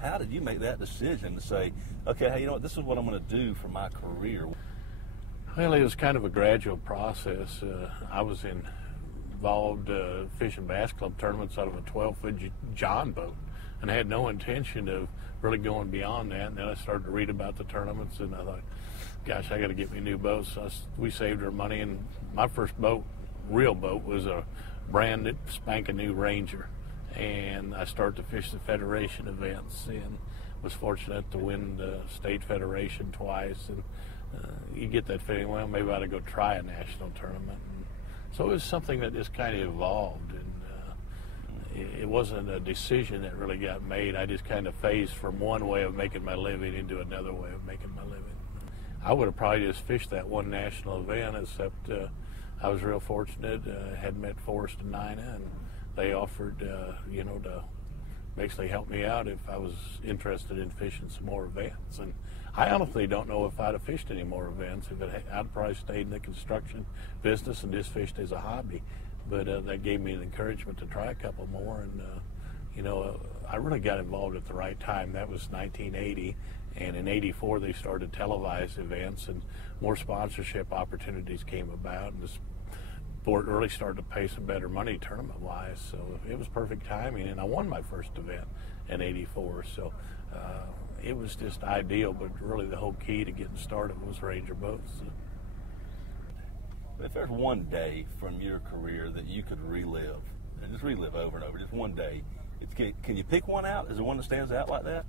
How did you make that decision to say, okay, hey, you know what, this is what I'm going to do for my career? Well, it was kind of a gradual process. I was involved fish and bass club tournaments out of a 12-foot John boat, and I had no intention of really going beyond that. And then I started to read about the tournaments, and I thought, gosh, I got to get me new boats. So we saved our money, and my first boat, real boat, was a brand spanking new Ranger. And I started to fish the Federation events, and was fortunate to win the state federation twice. And you get that feeling, well, maybe I ought to go try a national tournament. And so it was something that just kind of evolved, and it wasn't a decision that really got made. I just kind of phased from one way of making my living into another way of making my living. I would have probably just fished that one national event, except I was real fortunate. Had met Forrest and Nina, and they offered, to basically help me out if I was interested in fishing some more events. And I honestly don't know if I'd have fished any more events. I'd probably stayed in the construction business and just fished as a hobby. But that gave me the encouragement to try a couple more. And, I really got involved at the right time. That was 1980. And in 84, they started televised events, and more sponsorship opportunities came about. And the sport really started to pay some better money tournament-wise. So it was perfect timing. And I won my first event in 84. So it was just ideal, but really the whole key to getting started was Ranger boats. If there's one day from your career that you could relive, and just relive over and over, just one day, can you pick one out? Is there one that stands out like that?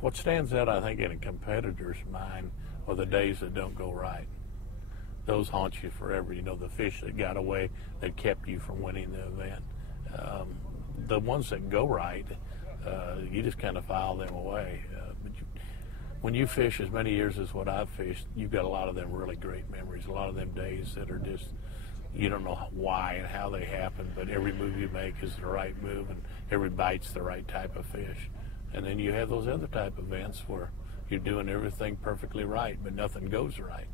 What stands out, I think, in a competitor's mind are the days that don't go right. Those haunt you forever. The fish that got away that kept you from winning the event. The ones that go right, you just kind of file them away. When you fish as many years as what I've fished, you've got a lot of them really great memories, a lot of them days that are just, you don't know why and how they happen, but every move you make is the right move, and every bite's the right type of fish. And then you have those other type of events where you're doing everything perfectly right, but nothing goes right.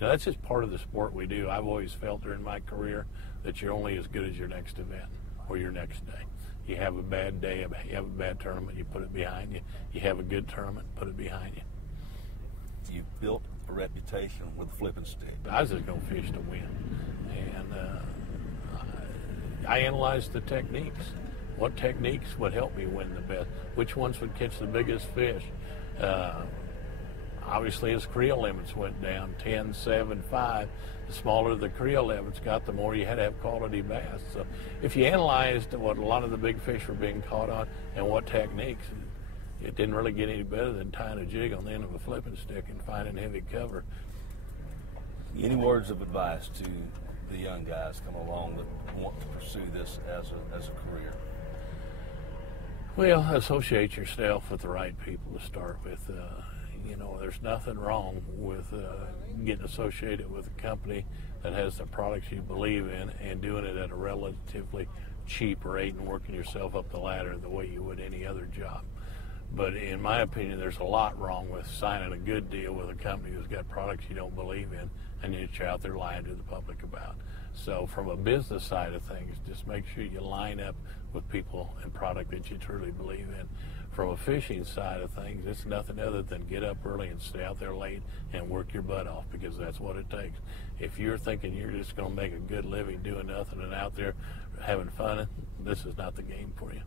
That's just part of the sport we do. I've always felt during my career that you're only as good as your next event or your next day. You have a bad day, you have a bad tournament, you put it behind you. You have a good tournament, put it behind you. You've built a reputation with the flipping stick. I was just going to fish to win. And I analyzed the techniques. What techniques would help me win the best? Which ones would catch the biggest fish? Obviously, as creel limits went down, 10, 7, 5, the smaller the creel limits got, the more you had to have quality bass. So if you analyzed what a lot of the big fish were being caught on and what techniques, it didn't really get any better than tying a jig on the end of a flipping stick and finding heavy cover. Any words of advice to the young guys coming along that want to pursue this as a career? Well, associate yourself with the right people to start with. There's nothing wrong with getting associated with a company that has the products you believe in and doing it at a relatively cheap rate and working yourself up the ladder the way you would any other job. But in my opinion, there's a lot wrong with signing a good deal with a company who's got products you don't believe in and that you're out there lying to the public about. So from a business side of things, just make sure you line up with people and product that you truly believe in. From a fishing side of things, it's nothing other than get up early and stay out there late and work your butt off, because that's what it takes. If you're thinking you're just going to make a good living doing nothing and out there having fun, this is not the game for you.